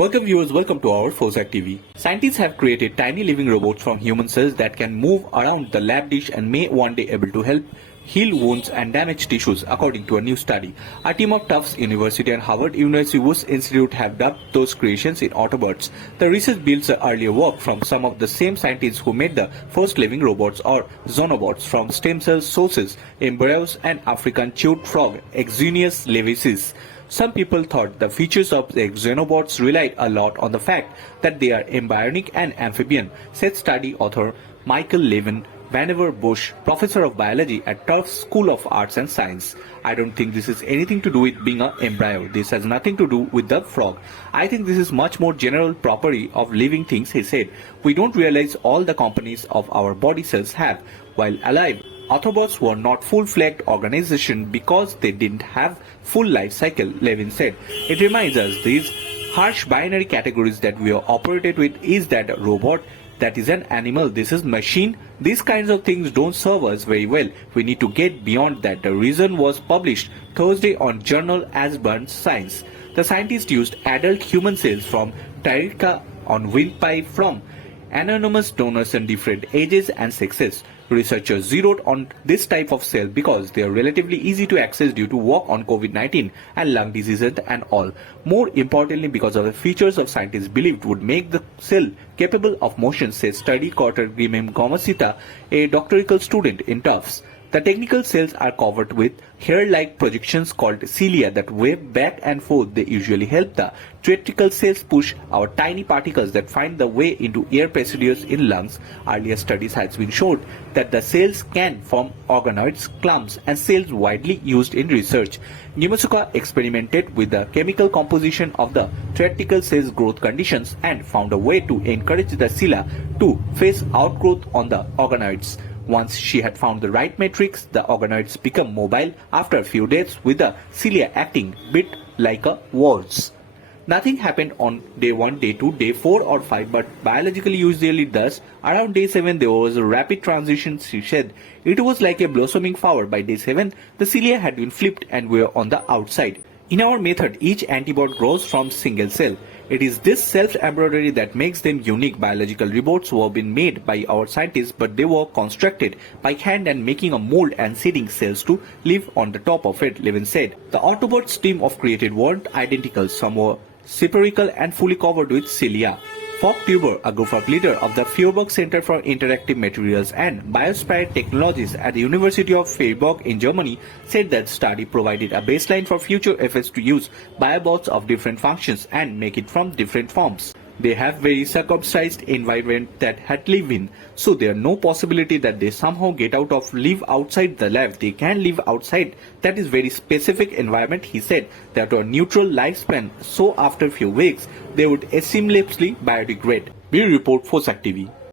Welcome viewers, welcome to our Fosac TV. Scientists have created tiny living robots from human cells that can move around the lab dish and may one day able to help heal wounds and damaged tissues, according to a new study. A team of Tufts University and Harvard University Wyss Institute have dubbed those creations in Autobots. The research builds the earlier work from some of the same scientists who made the first living robots or Zonobots from stem cell sources, embryos and African chewed frog, Exunius levicis. Some people thought the features of the Xenobots relied a lot on the fact that they are embryonic and amphibian, said study author Michael Levin Vannevar Bush, professor of biology at Tufts School of Arts and Science. I don't think this is anything to do with being an embryo. This has nothing to do with the frog. I think this is much more general property of living things, he said. We don't realize all the components of our body cells have while alive. Autobots were not full-fledged organization because they didn't have full life cycle, Levin said. It reminds us these harsh binary categories that we are operated with is that a robot, that is an animal, this is machine. These kinds of things don't serve us very well. We need to get beyond that. The reason was published Thursday on journal Asburn Science. The scientists used adult human cells from Tarica on windpipe from anonymous donors in different ages and sexes. Researchers zeroed on this type of cell because they are relatively easy to access due to work on COVID-19 and lung diseases and all. More importantly, because of the features of scientists believed would make the cell capable of motion, says study coauthor Grimem Gomasita, a doctoral student in Tufts. The technical cells are covered with hair-like projections called cilia that wave back and forth. They usually help the theatrical cells push our tiny particles that find the way into air passages in lungs. Earlier studies has been shown that the cells can form organoids, clumps, and cells widely used in research. Nimasuka experimented with the chemical composition of the theatrical cells growth conditions and found a way to encourage the cilia to face outgrowth on the organoids. Once she had found the right matrix, the organoids become mobile after a few days with the cilia acting bit like a walls. Nothing happened on day 1, day 2, day 4 or 5, but biologically usually does. Around day 7 there was a rapid transition, she said. It was like a blossoming flower. By day 7, the cilia had been flipped and were on the outside. In our method, each antibody grows from single cell. It is this self-embroidery that makes them unique. Biological robots were being made by our scientists, but they were constructed by hand and making a mold and seeding cells to live on the top of it, Levin said. The Autobots team of created weren't identical. Some were spherical and fully covered with cilia. Falk Tuber, a group of leader of the Feuerbach Center for Interactive Materials and Biosphere Technologies at the University of Freiburg in Germany, said that study provided a baseline for future efforts to use biobots of different functions and make it from different forms. They have very circumcised environment that had live in, so there no possibility that they somehow get out of live outside the lab. They can live outside. That is very specific environment, he said, that are neutral lifespan, so after few weeks they would seamlessly biodegrade. Bureau Report, Fosac TV.